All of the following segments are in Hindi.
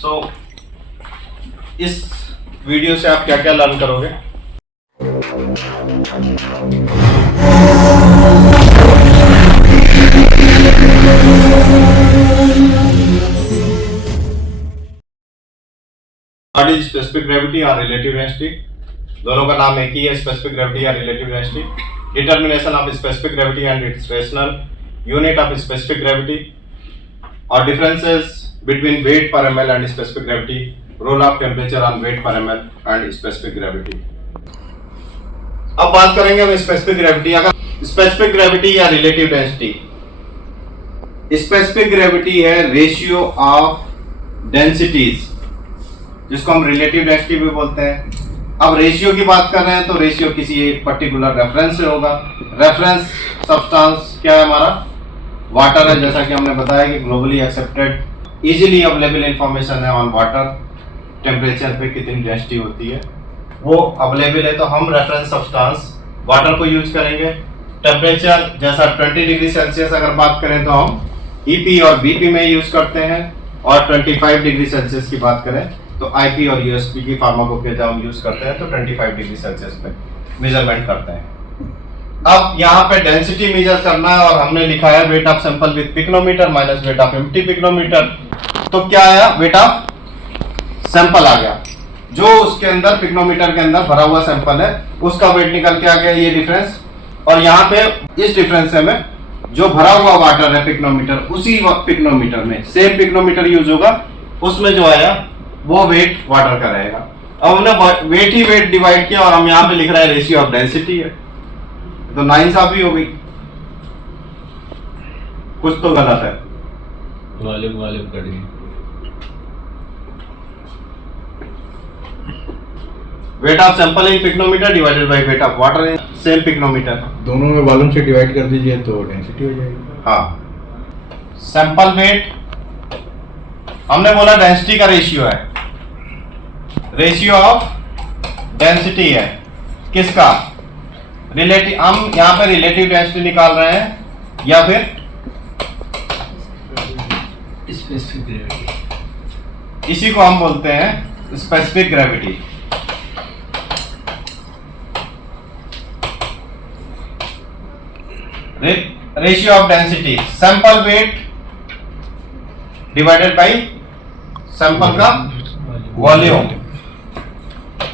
सो इस वीडियो से आप क्या क्या लर्न करोगे? व्हाट इज स्पेसिफिक ग्रेविटी और रिलेटिव डेंसिटी? दोनों का नाम एक ही है, स्पेसिफिक ग्रेविटी या relative density. Determination of specific gravity and its rational unit of specific gravity और डिफरेंसेस बिटवीन वेट पर ml and specific gravity, role of temperature on weight पर ml एंड स्पेसिफिक ग्रेविटी। अब बात करेंगे हम स्पेसिफिक ग्रेविटी। अगर स्पेसिफिक ग्रेविटी या रिलेटिव डेंसिटी, स्पेसिफिक ग्रेविटी है रेशियो ऑफ डेंसिटीज, जिसको हम रिलेटिव डेंसिटी भी बोलते हैं। अब रेशियो की बात कर रहे हैं तो रेशियो किसी एक पर्टिकुलर रेफरेंस से होगा। रेफरेंस सब्सटेंस क्या है हमारा? वाटर है, जैसा कि हमने बताया कि globally accepted easily available information है ऑन वाटर। टेम्परेचर पे कितनी डेंसिटी होती है वो अवेलेबल है, तो हम रेफरेंस सब्सटेंस वाटर को यूज करेंगे। टेम्परेचर जैसा 20 डिग्री सेल्सियस अगर बात करें तो हम ईपी और बीपी में यूज करते हैं, और 25 डिग्री सेल्सियस की बात करें तो आईपी और यूएसपी की फार्माकोपिया जब हम यूज करते हैं तो 25 डिग्री सेल्सियस पे मेजरमेंट करते हैं। अब यहाँ पे डेंसिटी मेजर करना है और हमने लिखा है weight of sample with pycnometer minus weight of empty pycnometer. तो क्या आया? वेट ऑफ सैंपल आ गया, जो उसके अंदर पिक्नोमीटर के अंदर भरा हुआ सैंपल है उसका वेट निकल के आ गया, ये डिफरेंस। और यहाँ पे इस डिफरेंस से में जो भरा हुआ वाटर है पिक्नोमीटर, उसी पिक्नोमीटर में सेम पिक्नोमीटर यूज होगा, उसमें जो आया वो वेट वाटर का रहेगा। अब हमने वेट ही वेट डिवाइड किया और हम यहाँ पे लिख रहे हैं रेशियो ऑफ डेंसिटी है, तो नाइंसाफी हो गई, कुछ तो गलत है। वॉल्यूम कट गई। Weight of sample in pycnometer divided by weight of water in same pycnometer. दोनों में वॉल्यूम से डिवाइड कर दीजिए तो डेंसिटी हो जाएगी। हाँ, सैंपल वेट हमने बोला डेंसिटी का रेशियो है, रेशियो ऑफ डेंसिटी है किसका? रिलेटिव। हम यहाँ पे रिलेटिव डेंसिटी निकाल रहे हैं या फिर स्पेसिफिक ग्रेविटी, इसी को हम बोलते हैं specific gravity. Ratio of density sample weight divided by sample का वॉल्यूम।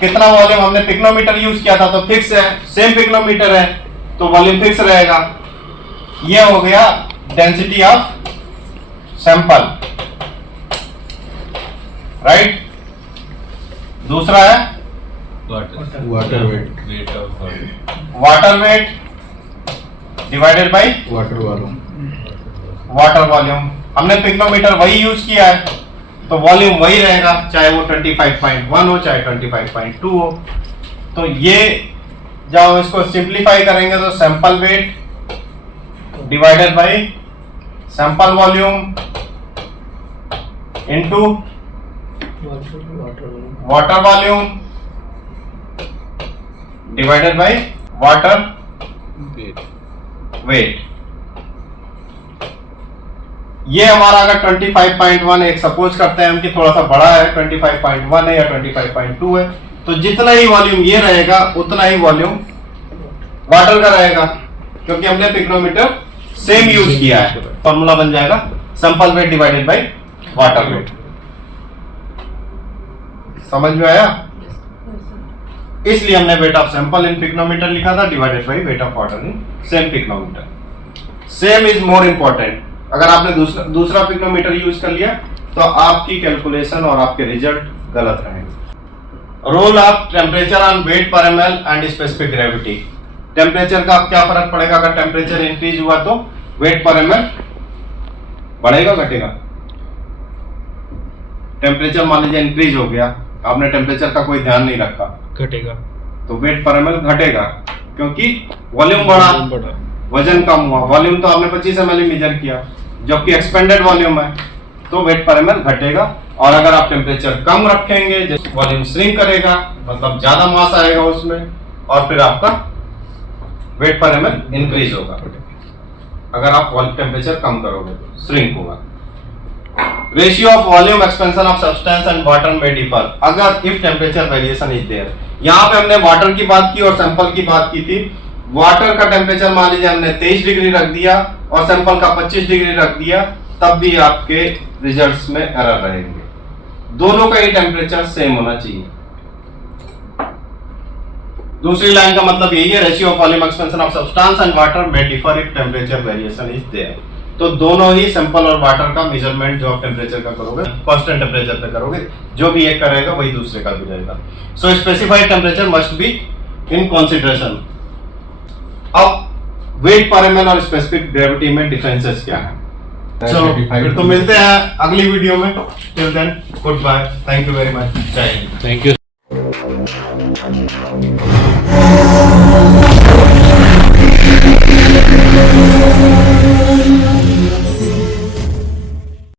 कितना वॉल्यूम? हमने पिक्नोमीटर यूज किया था तो फिक्स है, सेम पिक्नोमीटर है तो वॉल्यूम फिक्स रहेगा। ये हो गया डेंसिटी ऑफ सैंपल, राइट। दूसरा है water weight, water weight divided by water volume. Water volume हमने पिक्नोमीटर वही यूज किया है तो वॉल्यूम वही रहेगा, चाहे वो 25.1 हो चाहे 25.2 हो। तो ये जब इसको सिंप्लीफाई करेंगे तो sample weight divided by sample volume into water volume divided by water weight. ये हमारा अगर 25.1 एक सपोज करते हैं हम कि थोड़ा सा बड़ा है, 25.1 है या 25.2 है, तो जितना ही वॉल्यूम ये रहेगा उतना ही वॉल्यूम वाटर का रहेगा, क्योंकि हमने पिक्नोमीटर सेम यूज किया है। फॉर्मूला बन जाएगा sample weight divided by water weight. समझ में आया? इसलिए हमने weight of sample in pycnometer लिखा था divided by weight of water in same pycnometer. Same is more important. अगर आपने दूसरा पिक्नोमीटर यूज कर लिया तो आपकी कैलकुलेशन और आपके रिजल्ट गलत रहेंगे। Role of temperature on weight पर ml and specific gravity. Temperature का क्या फर्क पड़ेगा? अगर टेम्परेचर इंक्रीज हुआ तो वेट पर ml बढ़ेगा घटेगा? टेम्परेचर मान लीजिए इंक्रीज हो गया, आपने टेम्परेचर का कोई ध्यान नहीं रखा, घटेगा तो वेट पर ml घटेगा, क्योंकि वॉल्यूम बढ़ा, वजन कम हुआ। वॉल्यूम तो आपने 25 ml ही मेजर किया, जबकि एक्सपेंडेड वॉल्यूम है तो वेट पर ml घटेगा। और अगर आप टेम्परेचर कम रखेंगे जैसे वॉल्यूम श्रिंक करेगा, मतलब ज्यादा मास आएगा उसमें, और फिर आपका वेट पर ml इंक्रीज होगा। अगर आप टेम्परेचर कम करोगे तो श्रिंक होगा। Ratio of volume expansion of substance and water में डिफर अगर if temperature variation is there. यहाँ पे हमने वाटर की बात की और सैंपल की बात की थी। वाटर का टेम्परेचर मान लीजिए हमने 23 डिग्री रख दिया और सैंपल का 25 डिग्री रख दिया, तब भी आपके रिजल्ट्स में एरर रहेंगे। दोनों का ही टेम्परेचर सेम होना चाहिए। दूसरी लाइन का मतलब यही है, ratio of volume expansion of substance and water में differ if temperature variation is there. तो दोनों ही सैंपल और वाटर का मेजरमेंट जो आप टेम्परेचर का करोगे कांस्टेंट टेम्परेचर पे करोगे, जो भी एक करेगा वही दूसरे का भी रहेगा। So specified temperature must be in consideration. अब वेट पर एमएल और स्पेसिफिक ग्रेविटी में डिफरेंसेस क्या है? चलो फिर तो मिलते हैं अगली वीडियो में। Till then goodbye, thank you very much, जय हिंद। Thank you.